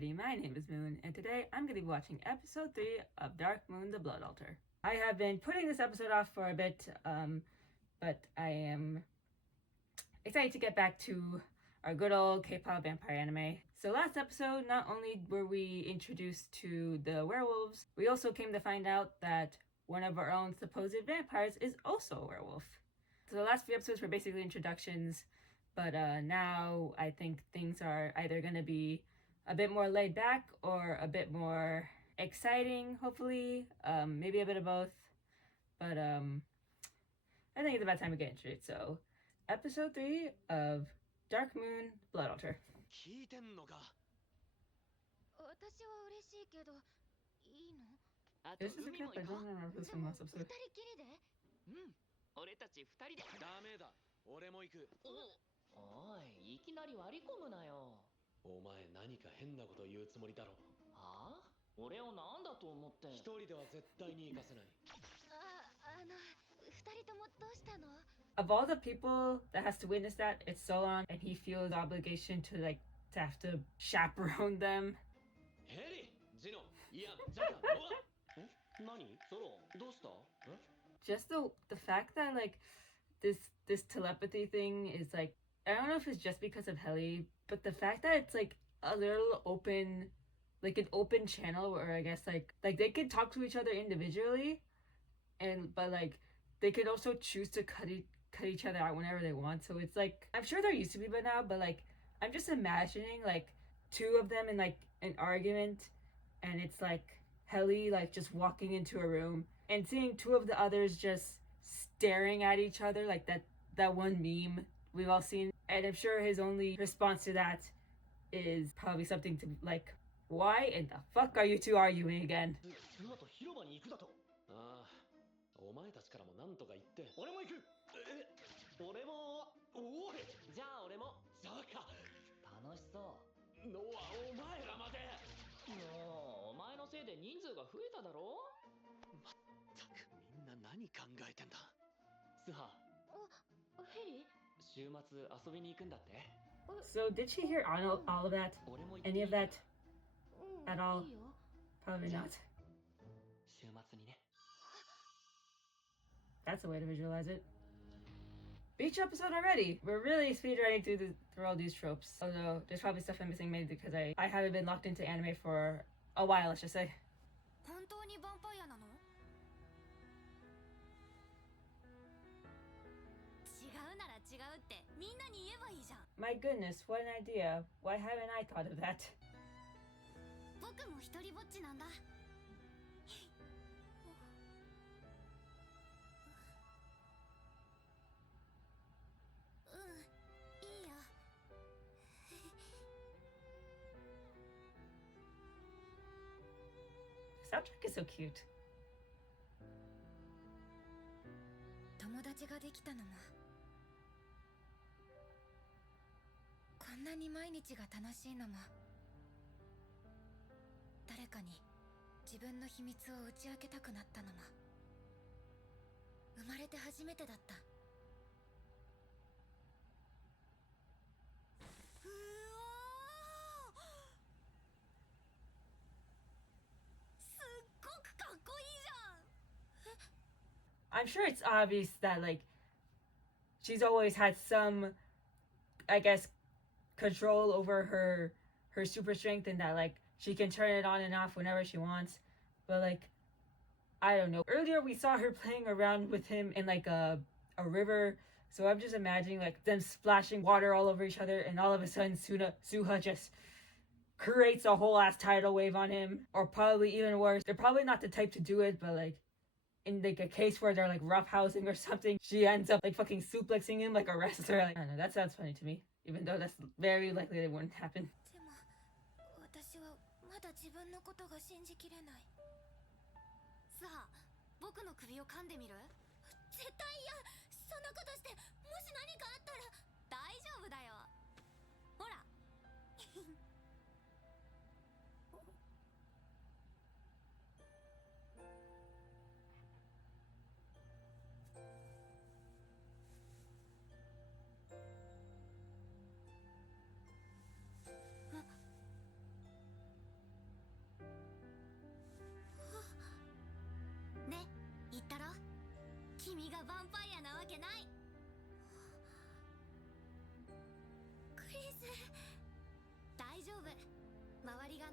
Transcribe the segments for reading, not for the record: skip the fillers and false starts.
everybody, my name is Moon, and today I'm going to be watching episode 3 of Dark Moon the Blood Altar. I have been putting this episode off for a bit, but I am excited to get back to our good old K-pop vampire anime. So last episode, not only were we introduced to the werewolves, we also came to find out that one of our own supposed vampires is also a werewolf. So the last few episodes were basically introductions, but now I think things are either going to be a bit more laid back or a bit more exciting, hopefully. Maybe a bit of both. But I think it's about time we get into it. So, episode 3 of Dark Moon Blood Altar. This is a clip, I don't remember this from last episode. 俺たち二人でダメだ俺も行くおいいきなり割り込むなよお前何か変なこと言うつもりだろはあ俺をなんだと思って一人では絶対に行かせない二人ともどうしたの Of all the people that has to witness that, it's Solon, and he feels the obligation to have to chaperone them. ヘリジノいやジャカ何ソロどうした Just the fact that this telepathy thing is I don't know if it's just because of Heli, but the fact that it's a little open, an open channel where I guess like they could talk to each other individually, but they could also choose to cut each other out whenever they want. So it's I'm sure there used to be by now, but I'm just imagining two of them in an argument, and it's Heli just walking into a room and seeing two of the others just staring at each other, that one meme we've all seen. And I'm sure his only response to that is probably something to why in the fuck are you two arguing again? お前たちからもなんとか言って俺も行く俺もおいじゃあ俺もそうか楽しそうのはお前らまでもうお前のせいで人数が増えただろまったくみんな何考えてんだスハヘリ週末遊びに行くんだって So did she hear all of that? Any of that? At all? Probably not. 週末にね That's a way to visualize it. Beach episode already! We're really speedrunning through all these tropes. Although, there's probably stuff I'm missing maybe because I haven't been locked into anime for a while, let's just say. 本当にヴァンパイアなの違うなら違うってみんなに言えばいいじゃん My goodness, what an idea. Why haven't I thought of that? 僕も一人ぼっちなんだ Soundtrack is so cute. 友達ができたのもこんなに毎日が楽しいのも誰かに自分の秘密を打ち明けたくなったのも生まれて初めてだった I'm sure it's obvious that she's always had some, I guess, control over her super strength, and that she can turn it on and off whenever she wants. But I don't know. Earlier we saw her playing around with him in a river, so I'm just imagining them splashing water all over each other, and all of a sudden Suha just creates a whole ass tidal wave on him. Or probably even worse, they're probably not the type to do it, but in a case where they're roughhousing or something, she ends up fucking suplexing him like a wrestler. I don't know, that sounds funny to me, even though that's very likely it wouldn't happen. でも私はまだ自分のことが信じきれないさあ僕の首を噛んでみる絶対嫌そんなことしてもし何かあったら大丈夫だよほら What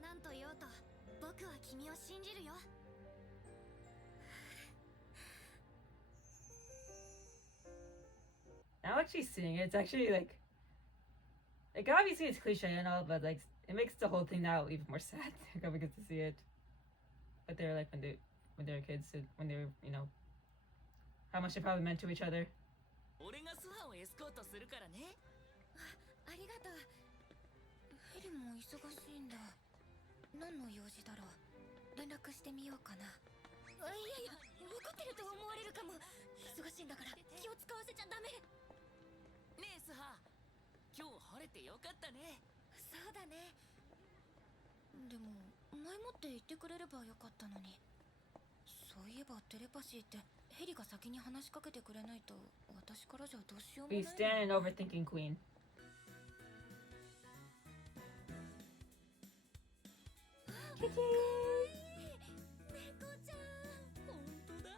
何と言おうと僕は君を信じるよ。Now what she's seeing, it's actually like obviously it's cliche and all, but like it makes the whole thing now even more sad. Like we get to see it. But they're like when they were kids, when they were, you know, how much they probably meant to each other. 俺がスハをエスコートするからね。ありがとう。ヘリも忙しいんだ。何の用事だろう。連絡してみようかな。いやいや、怒ってると思われるかも。忙しいんだから気を使わせちゃダメ。ねえスハ、今日晴れてよかったね。そうだね。でも前もって言ってくれればよかったのに。そういえばテレパシーってヘリが先に話しかけてくれないと私からじゃどうしようもない。 We stand an overthinking queen. キキー。猫ちゃん。本当だ。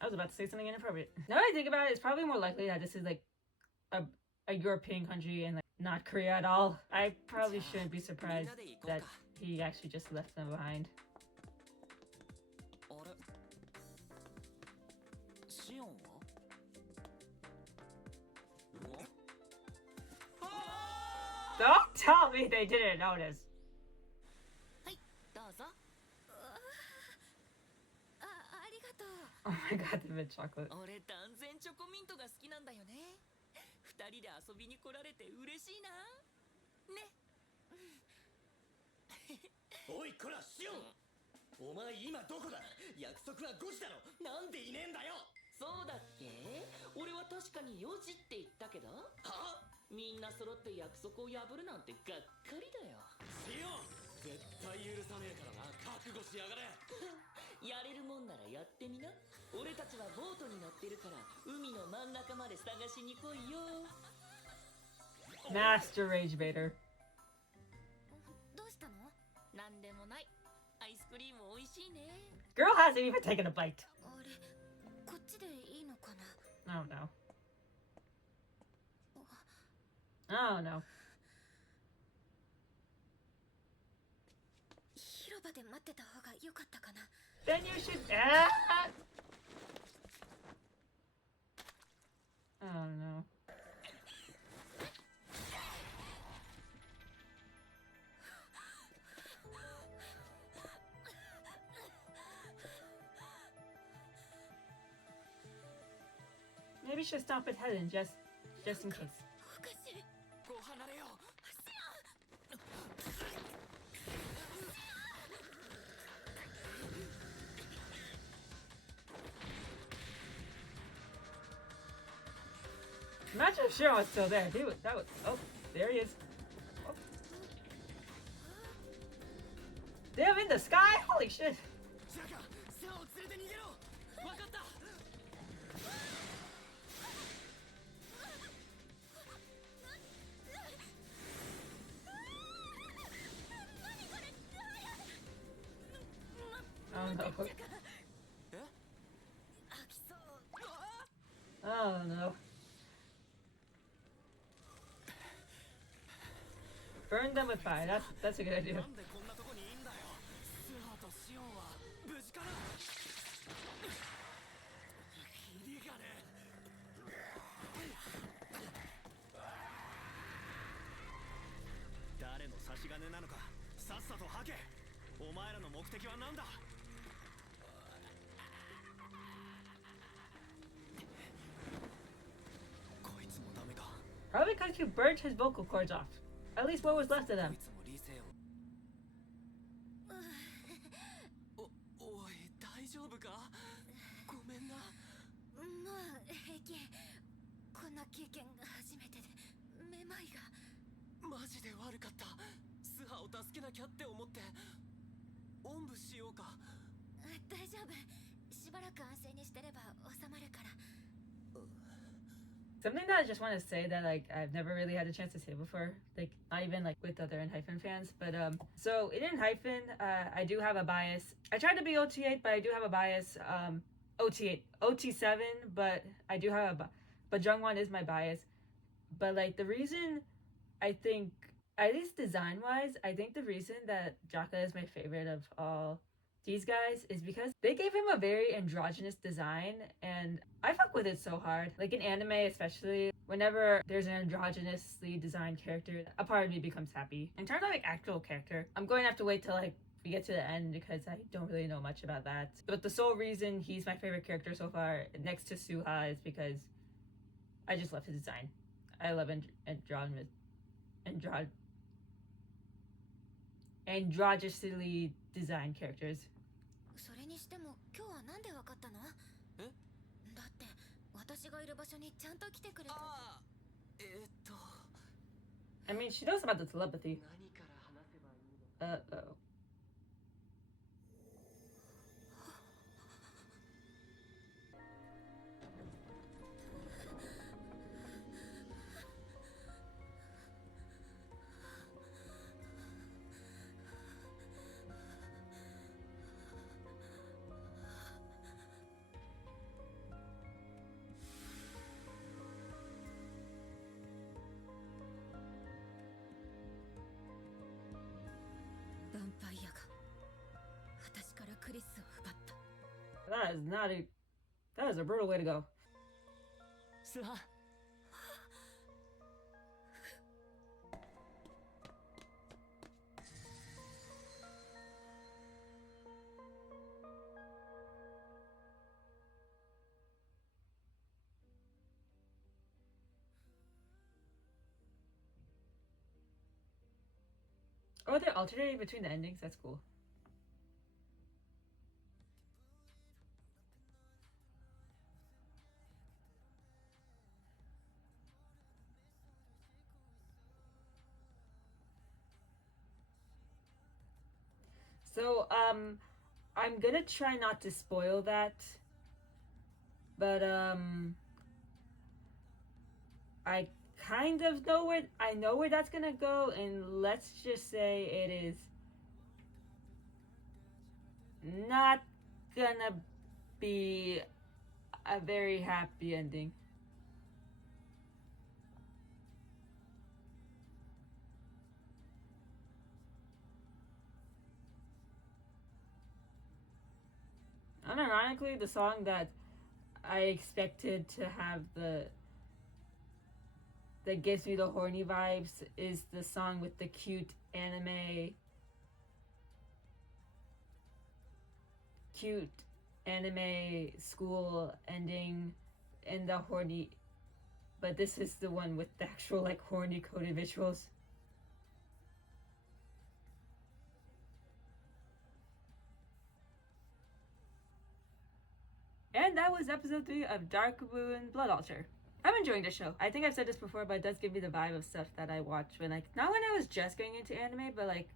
I was about to say something inappropriate. Now that I think about it, it's probably more likely that this is like a European country and like not Korea at all. I probably shouldn't be surprised that he actually just left them behind. あれ、シオンはDon't tell me they didn't notice. はい、どうぞ。ありがとう。 Oh my god, the mint chocolate. 俺断然チョコミントが好きなんだよね。二人で遊びに来られて嬉しいな。ね。おいこらシオン、お前今どこだ。約束は5時だろ。なんでいねえんだよ。そうだっけ。俺は確かに4時って言ったけど。は？みんな揃って約束を破るなんてがっかりだよ。シオン、絶対許さねえからな。覚悟しやがれ。やれるもんならやってみな。俺たちはボートに乗ってるから海の真ん中まで探しに来いよ。 Master Rage Baiter. どうしたの？なんでもない。アイスクリーム美味しいね。 Girl hasn't even taken a bite. あれ、こっちでいいのかな？ Oh no. Oh no. 広場で待ってた方が良かったかな。 Then you should. Oh no. Maybe you should stop at Helen just in case. おかしい。こう離れよう。 Imagine if Shiro was still there. He would. That was. Oh, there he is. Oh. Damn, in the sky! Holy shit! ジャガ、サオを連れて逃げろ。わかった。 Oh no. え？ 飽きそう。 Oh no. Burn them with fire. That's a good な idea. んでこんなとこにいいんだよ。スハとシオンは無事かな。キリがね。誰の差し金なのか、さっさと吐け。お前らの目的は何だ。こいつもダメか。 Probably because you burnt his vocal cords off. At least what was left of こ them. いつも理性を。おい、大丈夫か。ごめんな。まあ平気。こんな経験初めてでめまいが。マジで悪かった。スハを助けなきゃって思って。おんぶしようか。大丈夫。しばらく安静にしてれば収まるから。 Something that I just want to say that like I've never really had a chance to say before, like not even like with other Hyphen fans, but so in Hyphen, I do have a bias. I tried to be OT8, but I do have a bias. OT8, OT7, but I do have but Jungwon is my bias. But like the reason I think, at least design wise, I think the reason that Jaka is my favorite of all these guys is because they gave him a very androgynous design, and I fuck with it so hard. Like in anime, especially, whenever there's an androgynously designed character, a part of me becomes happy. In terms of like actual character, I'm going to have to wait till like we get to the end because I don't really know much about that. But the sole reason he's my favorite character so far, next to Suha, is because I just love his design. I love androgynously designed characters. それにしても今日はなんでわかったの？え？だって私がいる場所にちゃんと来てくれた。I mean, she knows about the telepathy. 何から話せばいいの？ Uh-oh. That is not a... That is a brutal way to go. スハ Oh, they're alternating between the endings? That's cool. So, I'm gonna try not to spoil that. But, I kind of know where that's gonna go, and let's just say it is not gonna be a very happy ending. Unironically, the song that I expected to have that gives me the horny vibes is the song with the cute anime school ending and the horny, but this is the one with the actual like horny coded visuals. And that was episode 3 of Dark Moon Blood Altar. I'm enjoying the show. I think I've said this before, but it does give me the vibe of stuff that I watch when like, not when I was just getting into anime, but like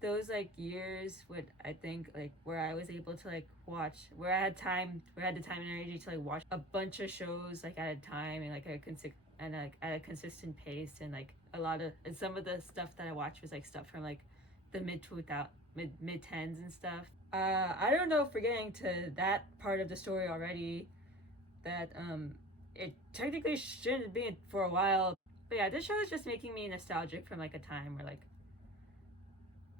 those like years when I think like where I was able to like watch, where I had the time and energy to like watch a bunch of shows like at a time and like at a consistent pace, and like and some of the stuff that I watched was like stuff from like the mid 10s and stuff. I don't know if we're getting to that part of the story already, that it technically shouldn't be for a while. But yeah, this show is just making me nostalgic from like a time where like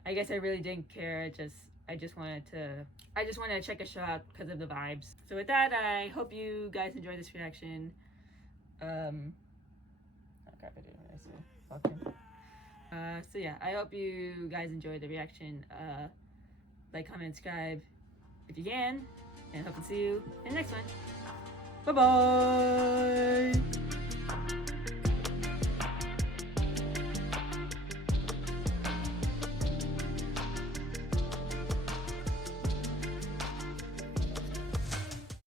I guess I really didn't care. I just wanted to check a show out because of the vibes. So with that, I hope you guys enjoyed this reaction. Oh crap, I didn't really say. Okay. So yeah, I hope you guys enjoyed the reaction. Like, comment, subscribe if you can, and hope to see you in the next one. Bye bye.